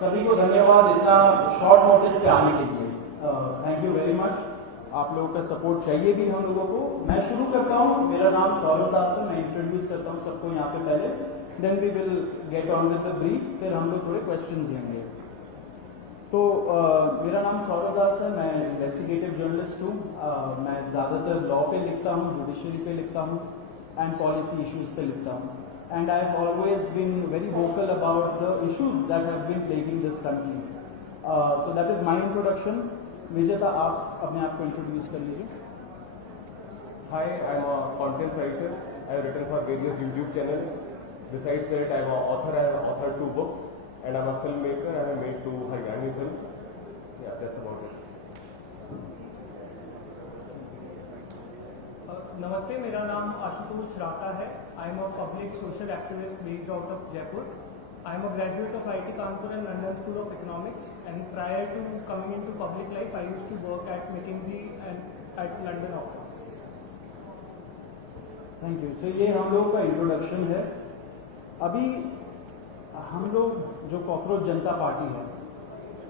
सभी को धन्यवाद इतना शॉर्ट नोटिस पे आने के लिए। Thank you very much. आप लोगों का सपोर्ट चाहिए भी हम लोगों को। मैं शुरू करता हूँ। मेरा नाम सौरभ दास है। मैं इंट्रोड्यूस करता हूँ सबको यहाँ पे पहले, then we will get on with the brief, फिर हम लोग थोड़े क्वेश्चंस लेंगे। तो मेरा नाम सौरभ दास है। मैं इन्वेस्टिगेटिव जर्नलिस्ट हूँ। मैं ज़्यादातर लॉ पे लिखता हूँ, जुडिशरी पे लिखता हूँ एंड पॉलिसी इश्यूज पे लिखता हूँ। And I have always been very vocal about the issues that have been plaguing this country. So that is my introduction. Vijeta, आप अपने आप को इंट्रोड्यूस कर लीजिए। Hi, I'm a content writer. I have written for various YouTube channels. Besides that, I'm an author. I have authored 2 books, and I'm a filmmaker. I have made 2 Haryani films. Yeah, that's about it. नमस्ते, मेरा नाम आशुतोष राठा है। I am a public social activist based out of Jaipur. I am a graduate of IIT Kanpur and London school of economics, and prior to coming into public life I used to work at McKinsey and at London office. Thank you. So ये हम लोगों का introduction है। अभी हम लोग जो cockroach जनता party है,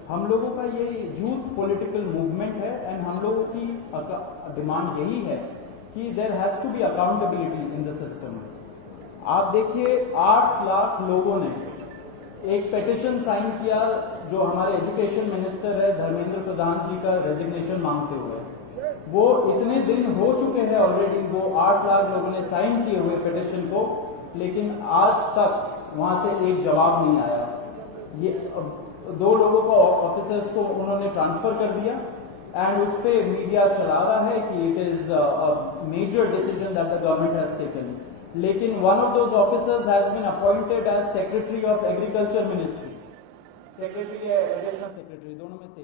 हम लोगों का ये यूथ पॉलिटिकल मूवमेंट है एंड हम लोगों की डिमांड यही है कि there has to be accountability in the system. आप देखिए 8 लाख लोगों ने एक पेटिशन साइन किया जो हमारे एजुकेशन मिनिस्टर है धर्मेंद्र प्रधान जी का रेजिग्नेशन मांगते हुए। वो इतने दिन हो चुके हैं ऑलरेडी, वो 8 लाख लोगों ने साइन किए हुए पेटिशन को, लेकिन आज तक वहां से एक जवाब नहीं आया। ये 2 लोगों को ऑफिसर्स को उन्होंने ट्रांसफर कर दिया एंड उस पर मीडिया चला रहा है कि it is a major decision that the government has taken. लेकिन one of those officers has been appointed as secretary of agriculture ministry, secretary या एडिशनल सेक्रेटरी, दोनों में से।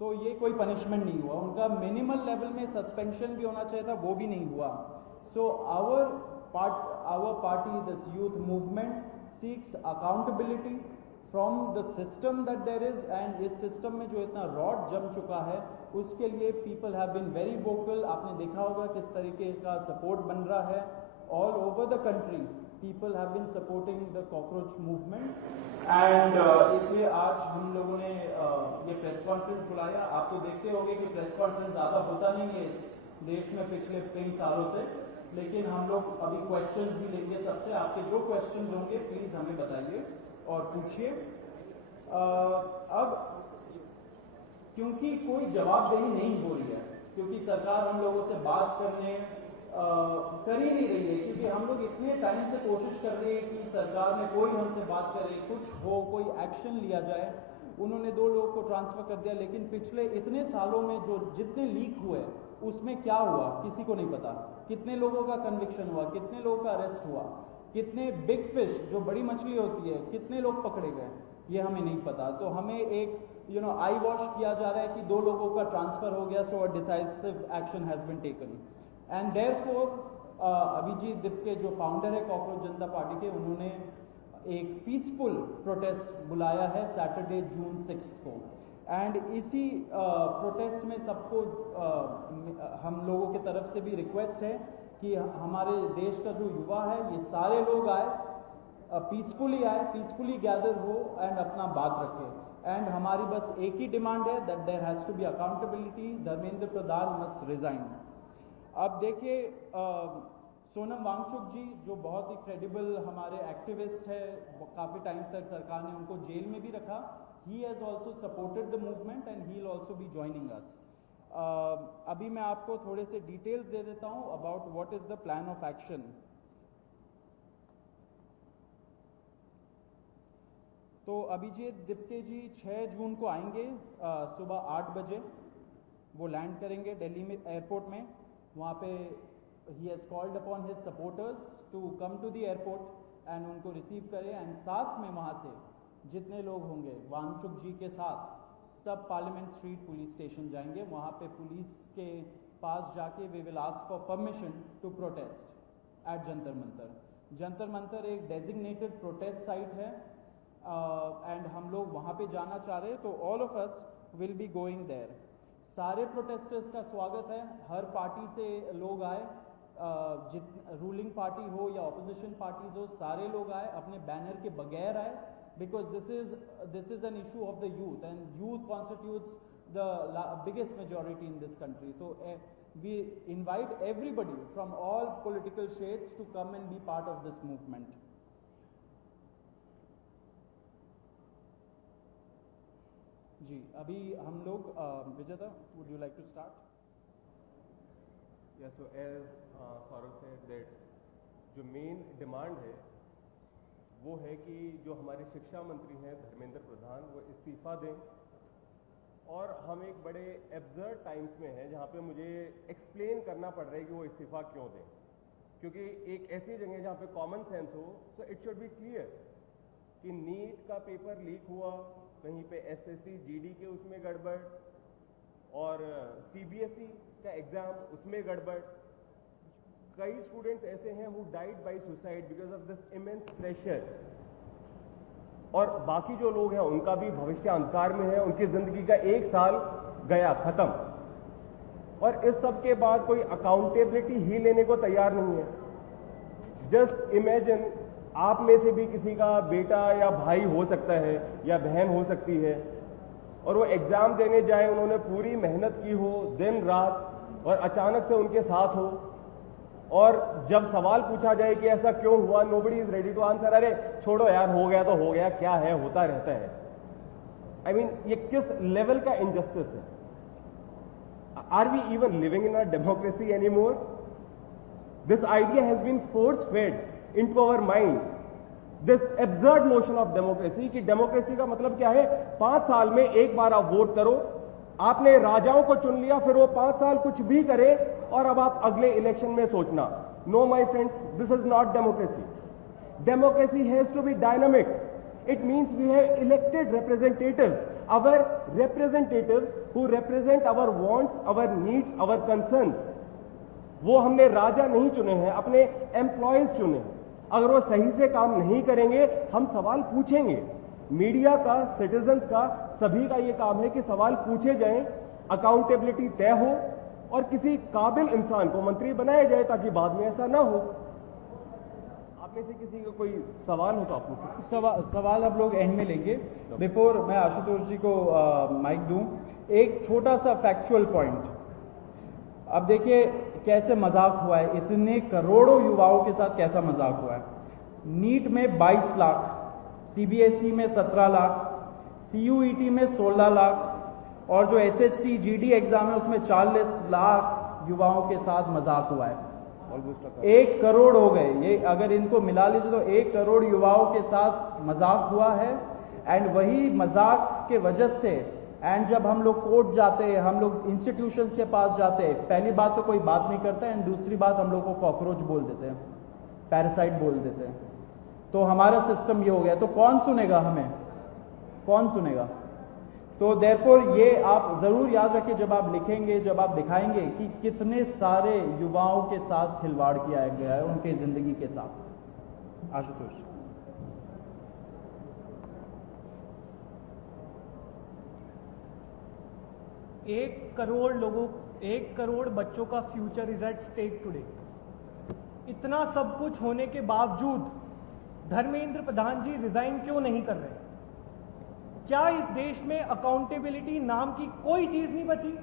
तो ये कोई पनिशमेंट नहीं हुआ उनका। मिनिमल लेवल में सस्पेंशन भी होना चाहिए था, वो भी नहीं हुआ। So our party, this youth movement seeks accountability from the system that there is, and इस सिस्टम में जो इतना रॉड जम चुका है उसके लिए people have been very vocal. आपने देखा होगा किस तरीके का सपोर्ट बन रहा है all over the country. People have been supporting the cockroach movement and इसलिए आज हम लोगों ने ये प्रेस कॉन्फ्रेंस बुलाया। आप तो देखते होंगे कि प्रेस कॉन्फ्रेंस ज़्यादा होता नहीं है इस देश में पिछले कई सालों से, लेकिन हम लोग अभी क्वेश्चंस भी लेंगे सबसे। आपके जो क्वेश्चंस होंगे प्लीज हमें बताइए और पूछिए। अब क्योंकि कोई जवाबदेही नहीं हो रही है, क्योंकि सरकार हम लोगों से बात करने कर ही नहीं रही है, क्योंकि हम लोग इतने टाइम से कोशिश कर रहे हैं कि सरकार में कोई हमसे बात करे, कुछ हो, कोई एक्शन लिया जाए। उन्होंने 2 लोगों को ट्रांसफर कर दिया, लेकिन पिछले इतने सालों में जो जितने लीक हुए उसमें क्या हुआ किसी को नहीं पता। कितने लोगों का कन्विक्शन हुआ, कितने लोगों का अरेस्ट हुआ, कितने बिग फिश जो बड़ी मछली होती है कितने लोग पकड़े गए, ये हमें नहीं पता। तो हमें एक आई वॉश किया जा रहा है कि 2 लोगों का ट्रांसफर हो गया, so a decisive action has been taken. And therefore Abhijeet Dipke जो फाउंडर है कॉकरोच जनता पार्टी के, उन्होंने एक पीसफुल प्रोटेस्ट बुलाया है सैटरडे जून 6 को। एंड इसी प्रोटेस्ट में सबको हम लोगों की तरफ से भी रिक्वेस्ट है कि हमारे देश का जो युवा है ये सारे लोग आए, पीसफुली आए, पीसफुली गैदर हो एंड अपना बात रखें। एंड हमारी बस एक ही डिमांड है that there has to be accountability, Dharmendra Pradhan must resign. अब देखिए सोनम वांगचुक जी जो बहुत ही क्रेडिबल हमारे एक्टिविस्ट है, काफ़ी टाइम तक सरकार ने उनको जेल में भी रखा। He has also supported the movement and he will also be joining us. अभी मैं आपको थोड़े से डिटेल्स दे देता हूँ about what is the plan of action. तो अभिजीत दिप्के जी 6 जून को आएंगे सुबह 8 बजे। वो लैंड करेंगे दिल्ली में एयरपोर्ट में। वहाँ पे he has called upon his supporters to come to the airport and उनको रिसीव करें। एंड साथ में वहाँ से जितने लोग होंगे वांगचुक जी के साथ सब पार्लियामेंट स्ट्रीट पुलिस स्टेशन जाएंगे। वहाँ पे पुलिस के पास जाके we will ask for permission to protest at Jantar Mantar. Jantar Mantar एक डेजिग्नेटेड प्रोटेस्ट साइट है एंड हम लोग वहाँ पे जाना चाह रहे हैं, तो all of us will be going there. सारे प्रोटेस्टर्स का स्वागत है, हर पार्टी से लोग आए, रूलिंग पार्टी हो या ऑपोजिशन पार्टीज हो, सारे लोग आए, अपने बैनर के बगैर आए, because this is an issue of the youth, and youth constitutes the biggest majority in this country. So we invite everybody from all political shades to come and be part of this movement. जी, अभी हम लोग विजेता, would you like to start? Yeah, so as Saurav said that जो main demand है वो है कि जो हमारे शिक्षा मंत्री हैं धर्मेंद्र प्रधान, वो इस्तीफा दें। और हम एक बड़े एब्सर्ड टाइम्स में हैं जहाँ पे मुझे एक्सप्लेन करना पड़ रहा है कि वो इस्तीफा क्यों दें, क्योंकि एक ऐसी जगह जहाँ पे कॉमन सेंस हो, so it should be clear कि नीट का पेपर लीक हुआ, कहीं पे एसएससी जीडी के उसमें गड़बड़, और सीबीएसई का एग्जाम उसमें गड़बड़। कई स्टूडेंट्स ऐसे हैं who died by suicide because of this immense pressure, और बाकी जो लोग हैं उनका भी भविष्य अंधकार में है, उनकी जिंदगी का 1 साल गया खत्म, और इस सब के बाद कोई अकाउंटेबिलिटी ही लेने को तैयार नहीं है। जस्ट इमेजिन, आप में से भी किसी का बेटा या भाई हो सकता है या बहन हो सकती है, और वो एग्जाम देने जाए, उन्होंने पूरी मेहनत की हो दिन रात, और अचानक से उनके साथ हो, और जब सवाल पूछा जाए कि ऐसा क्यों हुआ, nobody is ready to answer. अरे छोड़ो यार, हो गया तो हो गया, क्या है, होता रहता है। आई मीन, ये किस लेवल का इनजस्टिस है? Are we even living in a democracy any more? This idea has been force fed into our mind, this absurd notion of democracy, कि डेमोक्रेसी का मतलब क्या है? 5 साल में एक बार आप वोट करो, आपने राजाओं को चुन लिया, फिर वो 5 साल कुछ भी करे, और अब आप अगले इलेक्शन में सोचना। No my friends, this is not democracy. Democracy has to be dynamic. It means we have elected representatives, our representatives who represent our wants, our needs, our concerns. वो हमने राजा नहीं चुने हैं, अपने एम्प्लॉयज चुने हैं। अगर वो सही से काम नहीं करेंगे, हम सवाल पूछेंगे। मीडिया का, सिटीजन्स का, सभी का ये काम है कि सवाल पूछे जाएं, अकाउंटेबिलिटी तय हो, और किसी काबिल इंसान को मंत्री बनाया जाए ताकि बाद में ऐसा ना हो। आप में से किसी का कोई सवाल हो तो आप पूछें। सवाल अब लोग एंड में लेंगे। बिफोर मैं आशुतोष जी को माइक दूं, एक छोटा सा फैक्चुअल पॉइंट। अब देखिए कैसे मजाक हुआ है, इतने करोड़ों युवाओं के साथ कैसा मजाक हुआ है। नीट में 22 लाख, सीबीएसई में 17 लाख, सीयूईटी में 16 लाख, और जो एसएससी जीडी एग्जाम है उसमें 40 लाख युवाओं के साथ मजाक हुआ है। 1 करोड़ हो गए ये, अगर इनको मिला लीजिए तो 1 करोड़ युवाओं के साथ मजाक हुआ है। एंड वही मजाक के वजह से, एंड जब हम लोग कोर्ट जाते हैं, हम लोग इंस्टीट्यूशंस के पास जाते हैं, पहली बात तो कोई बात नहीं करता है, एंड दूसरी बात हम लोग को कॉकरोच बोल देते हैं, पैरासाइट बोल देते हैं। तो हमारा सिस्टम ये हो गया, तो कौन सुनेगा हमें, कौन सुनेगा? तो देयरफॉर ये आप जरूर याद रखिए जब आप लिखेंगे, जब आप दिखाएंगे कि कितने सारे युवाओं के साथ खिलवाड़ किया गया है, उनके जिंदगी के साथ। आशुतोष। 1 करोड़ लोगों, 1 करोड़ बच्चों का future is at stake today. इतना सब कुछ होने के बावजूद धर्मेंद्र प्रधान जी रिजाइन क्यों नहीं कर रहे? क्या इस देश में अकाउंटेबिलिटी नाम की कोई चीज नहीं बची?